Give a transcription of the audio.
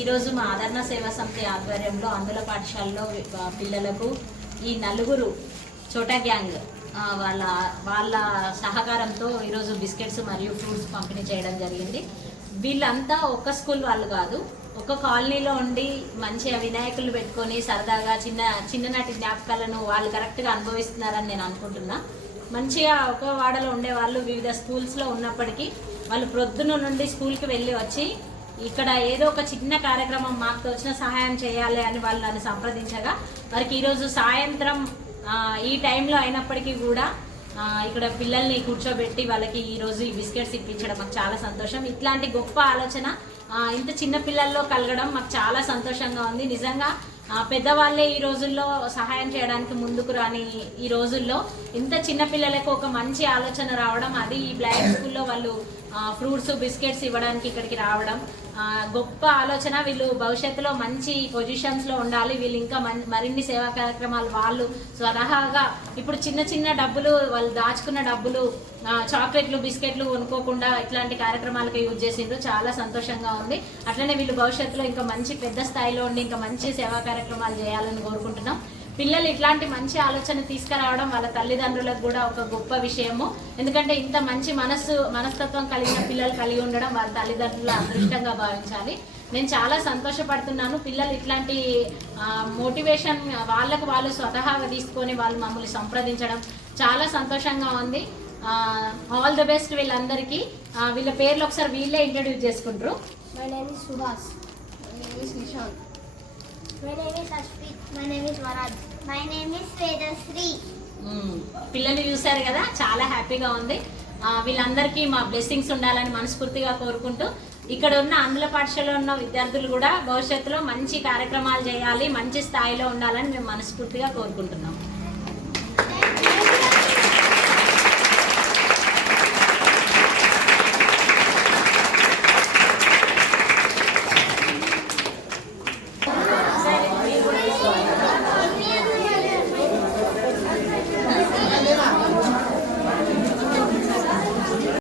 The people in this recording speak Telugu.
ఈరోజు మా ఆదరణ సేవా సమితి ఆధ్వర్యంలో అందుల పాఠశాలలో పిల్లలకు ఈ నలుగురు చోటా గ్యాంగ్ వాళ్ళ వాళ్ళ సహకారంతో ఈరోజు బిస్కెట్స్ మరియు ఫ్రూట్స్ పంపిణీ చేయడం జరిగింది వీళ్ళంతా ఒక్క స్కూల్ వాళ్ళు కాదు ఒక కాలనీలో ఉండి మంచిగా వినాయకులు పెట్టుకొని సరదాగా చిన్న చిన్ననాటి జ్ఞాపకాలను వాళ్ళు కరెక్ట్గా అనుభవిస్తున్నారని నేను అనుకుంటున్నా మంచిగా ఒక వాడలో ఉండేవాళ్ళు వివిధ స్కూల్స్లో ఉన్నప్పటికీ వాళ్ళు ప్రొద్దున నుండి స్కూల్కి వెళ్ళి వచ్చి ఇక్కడ ఏదో ఒక చిన్న కార్యక్రమం మాకు వచ్చిన సహాయం చేయాలి అని వాళ్ళు నన్ను సంప్రదించగా వారికి ఈరోజు సాయంత్రం ఈ టైంలో అయినప్పటికీ కూడా ఇక్కడ పిల్లల్ని కూర్చోబెట్టి వాళ్ళకి ఈరోజు ఈ బిస్కెట్స్ ఇప్పించడం మాకు చాలా సంతోషం ఇట్లాంటి గొప్ప ఆలోచన ఇంత చిన్న పిల్లల్లో కలగడం మాకు చాలా సంతోషంగా ఉంది నిజంగా పెద్దవాళ్ళే ఈ రోజుల్లో సహాయం చేయడానికి ముందుకు రాని ఈ రోజుల్లో ఇంత చిన్న పిల్లలకు ఒక మంచి ఆలోచన రావడం అది ఈ బ్లైండ్ స్కూల్లో వాళ్ళు ఫ్రూట్స్ బిస్కెట్స్ ఇవ్వడానికి ఇక్కడికి రావడం గొప్ప ఆలోచన వీళ్ళు భవిష్యత్తులో మంచి పొజిషన్స్లో ఉండాలి వీళ్ళు ఇంకా మరిన్ని సేవా కార్యక్రమాలు వాళ్ళు స్వతహాగా ఇప్పుడు చిన్న చిన్న డబ్బులు వాళ్ళు దాచుకున్న డబ్బులు చాక్లెట్లు బిస్కెట్లు కొనుక్కోకుండా ఇట్లాంటి కార్యక్రమాలకు యూజ్ చేసిండ్రు చాలా సంతోషంగా ఉంది అట్లనే వీళ్ళు భవిష్యత్తులో ఇంకా మంచి పెద్ద స్థాయిలో ఉండి ఇంకా మంచి సేవా కార్యక్రమాలు చేయాలని కోరుకుంటున్నాం పిల్లలు ఇట్లాంటి మంచి ఆలోచన తీసుకురావడం వాళ్ళ తల్లిదండ్రులకు కూడా ఒక గొప్ప విషయము ఎందుకంటే ఇంత మంచి మనస్సు మనస్తత్వం కలిగిన పిల్లలు కలిగి ఉండడం వాళ్ళ తల్లిదండ్రుల అదృష్టంగా భావించాలి నేను చాలా సంతోషపడుతున్నాను పిల్లలు ఇట్లాంటి మోటివేషన్ వాళ్ళకు వాళ్ళు స్వతహాగా తీసుకొని వాళ్ళు మమ్మల్ని సంప్రదించడం చాలా సంతోషంగా ఉంది ఆల్ ద బెస్ట్ వీళ్ళందరికీ వీళ్ళ పేర్లు ఒకసారి వీళ్ళే ఇంట్రడ్యూస్ చేసుకుంటారు మై నేమ్ సుభాష్ నిశాంత్ పిల్లలు చూశారు కదా చాలా హ్యాపీగా ఉంది వీళ్ళందరికీ మా బ్లెస్సింగ్స్ ఉండాలని మనస్ఫూర్తిగా కోరుకుంటూ ఇక్కడ ఉన్న ఆంగ్ల పాఠశాలలో ఉన్న విద్యార్థులు కూడా భవిష్యత్తులో మంచి కార్యక్రమాలు చేయాలి మంచి స్థాయిలో ఉండాలని మేము మనస్ఫూర్తిగా కోరుకుంటున్నాం